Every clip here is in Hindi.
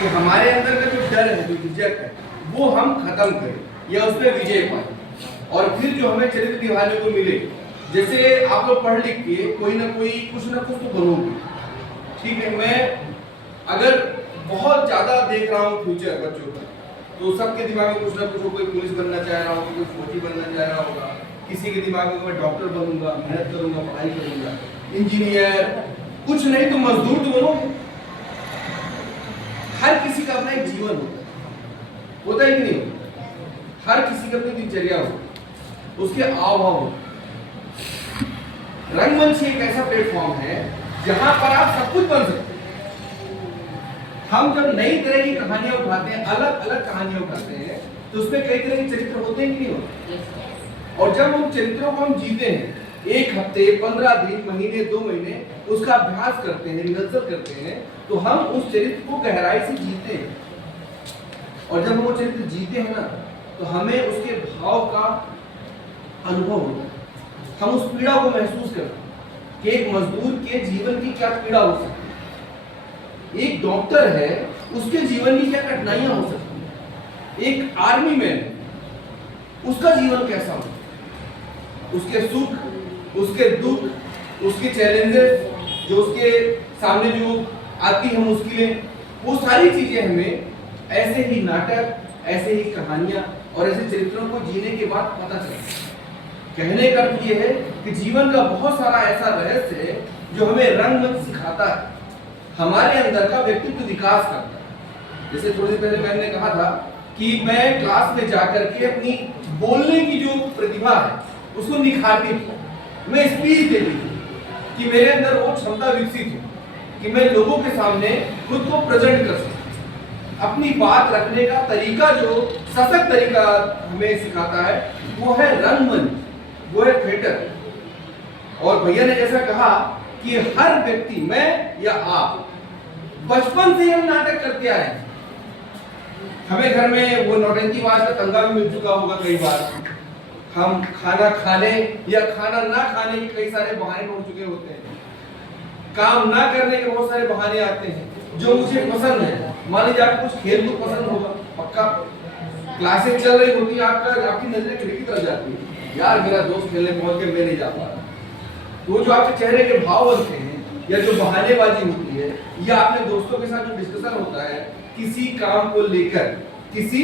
कि हमारे अंदर का जो डर है, जो झिझक है, वो हम खत्म करें या उस पर विजय पाए, और फिर जो हमें चरित्र निभाने को मिले। जैसे आप लोग पढ़ लिख के कोई ना कुछ तो बनोगे, ठीक है। मैं अगर बहुत ज्यादा देख रहा हूँ फ्यूचर बच्चों का, तो सबके दिमाग में कुछ ना कुछ, कोई पुलिस बनना चाह रहा होगा, कोई फौजी बनना चाह रहा होगा, किसी के दिमाग में मैं डॉक्टर बनूंगा, मेहनत करूंगा, पढ़ाई करूंगा, इंजीनियर, कुछ नहीं तो मजदूर तो बनोगे। हर किसी का अपना एक जीवन होता है कि नहीं होता? हर किसी का अपनी दिनचर्या होती, उसके आव भाव होते। रंगमंच एक ऐसा प्लेटफॉर्म है जहां पर आप सब कुछ बन सकते हैं। हम जब नई तरह की कहानियां उठाते हैं, अलग अलग कहानियां उठाते हैं, तो उसमें कई तरह के चरित्र होते हैं कि नहीं होते? और जब उन चरित्रों को हम जीते हैं, 1 हफ्ते, 15 दिन, महीने, 2 महीने उसका अभ्यास करते हैं, रिहर्सल करते हैं, तो हम उस चरित्र को गहराई से जीते हैं। और जब हम वो चरित्र जीते हैं ना, तो हमें उसके भाव का अनुभव होता है। हम उस पीड़ा को महसूस करते हैं कि एक मजदूर के जीवन की क्या पीड़ा हो सकती है, एक डॉक्टर है उसके जीवन की क्या कठिनाइयां हो सकती है, एक आर्मी मैन उसका जीवन कैसा हो, उसके सुख, उसके दुख, उसके चैलेंजेस, जो उसके सामने जो आती है मुश्किलें, वो सारी चीजें हमें ऐसे ही नाटक, ऐसे ही कहानियां और ऐसे चरित्रों को जीने के बाद पता चलता है। कहने का अर्थ ये है कि जीवन का बहुत सारा ऐसा रहस्य है जो हमें रंगमंच सिखाता है, हमारे अंदर का व्यक्तित्व विकास करता है। जैसे थोड़ी देर पहले मैंने कहा था कि मैं क्लास में जाकर के अपनी बोलने की जो प्रतिभा है उसको निखारती थी, मैं स्पीच देती थी कि मेरे अंदर वो क्षमता विकसित हो कि मैं लोगों के सामने खुद को प्रेजेंट कर सकूं। अपनी बात रखने का तरीका जो सशक्त तरीका हमें सिखाता है वो है रंगमंच, वो है थिएटर। और भैया ने जैसा कहा कि हर व्यक्ति, मैं या आप, बचपन से हम नाटक करते आए हैं। हमें घर में वो नौटंकीबाज का तंगा भी मिल चुका होगा कई बार। हम खाना खाने या खाना ना खाने के कई सारे बहाने ढूंढ चुके होते हैं, काम ना करने के बहुत सारे बहाने आते हैं। जो मुझे पसंद है, मान लीजिए आपको कुछ खेल तो पसंद होगा, पक्का क्लासेस चल रही होती है, आपकी नजरें खिड़की तरफ जाती है, यार मेरा दोस्त खेलने पहुंच के मैं नहीं जा पा रहा। तो जो आपके चेहरे के भाव बनते हैं या जो बहानेबाजी होती है या अपने दोस्तों के साथ जो डिस्कशन होता है किसी काम को लेकर, किसी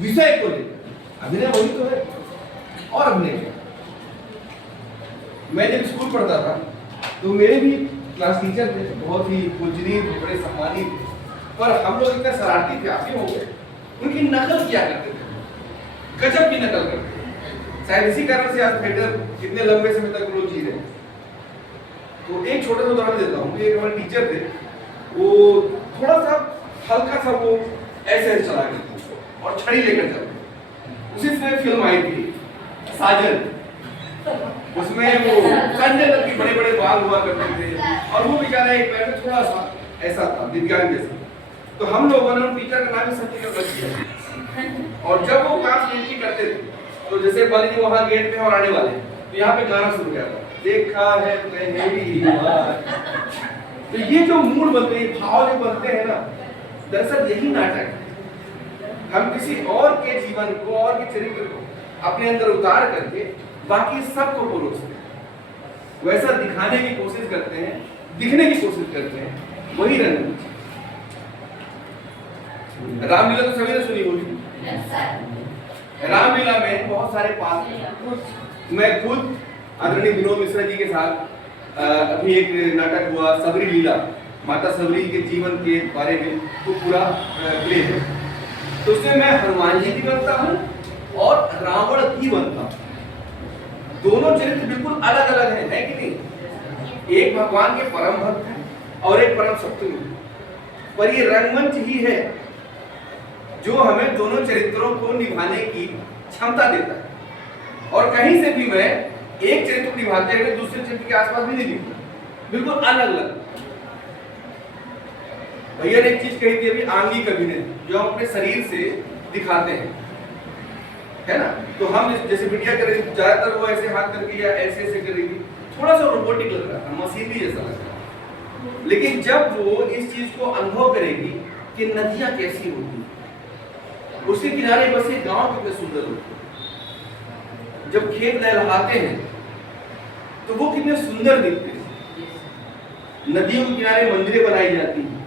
विषय को लेकर, अभिनय वही तो है। और अभिनय, मैं जब स्कूल पढ़ता था तो मेरे भी क्लास टीचर थे, बहुत ही पूजनीय थे, बड़े सम्मानित थे, पर हम लोग इतने शरारती थे, आप ही हो गए, उनकी नकल किया करते थे, गजब की नकल करते थे। शायद इसी कारण से आज थिएटर इतने लंबे समय तक लोग जी रहे हैं। तो एक छोटा सा उदाहरण देता हूँ। एक हमारे टीचर थे, वो थोड़ा सा हल्का सा वो ऐसे चला गया और छड़ी लेकर चल। उसी समय फिल्म आई थी साजन, उसमें वो संजय दत्त के बड़े बड़े बाल हुआ करते थे और वो बेचारा एक पैर में थोड़ा सा ऐसा था, दिव्यांग जैसा। तो हम लोगों ने उन टीचर का नाम ही सत्यकर रख दिया। और जब वो क्लास में एंट्री करते थे तो जैसे मान लीजिए वहां गेट पे और आने वाले, तो यहाँ पे गाना शुरू किया था, देखा है पहली बार। तो ये जो मूड बनते हैं, भाव जो बनते हैं ना, दरअसल यही नाटक है। हम किसी और के जीवन को और के चरित्र को अपने अंदर उतार करके बाकी सबको परोसते हैं, वैसा दिखाने की कोशिश करते हैं, दिखने की कोशिश करते हैं, वही रंगमंच। रामलीला तो सभी ने सुनी होगी। रामलीला में बहुत सारे पात्र, मैं खुद आदरणीय विनोद मिश्रा जी के साथ अभी एक नाटक हुआ सबरी लीला, माता सबरी के जीवन के बारे में तो पूरा प्ले है। तो उसमें मैं हनुमान जी भी बनता हूँ और रावण भी बनता हूँ। दोनों चरित्र बिल्कुल अलग अलग हैं, है कि नहीं? एक भगवान के परम भक्त है और एक परम शत्रु है, पर ये रंगमंच ही है जो हमें दोनों चरित्रों को निभाने की क्षमता देता है। और कहीं से भी मैं एक चरित्र को निभाते हुए दूसरे चरित्र के आसपास भी नहीं दिखता, बिल्कुल अलग अलग। भैया ने एक चीज कही थी अभी, आंगिक अभिनय, जो हम अपने शरीर से दिखाते हैं, है ना? तो हम जैसे मीडिया कर रही थी, ज्यादातर वो ऐसे हाथ करके या ऐसे ऐसे कर रही थी, थोड़ा सा रोबोटिक लग रहा था, मशीनरी जैसा लग रहा था। लेकिन जब वो इस चीज को अनुभव करेगी कि नदियां कैसी होती हैं, उसके किनारे बसे गांव कितने सुंदर होते हैं, जब खेत लहलहाते हैं तो वो कितने सुंदर दिखते हैं। नदियों के किनारे मंदिरें बनाई जाती हैं,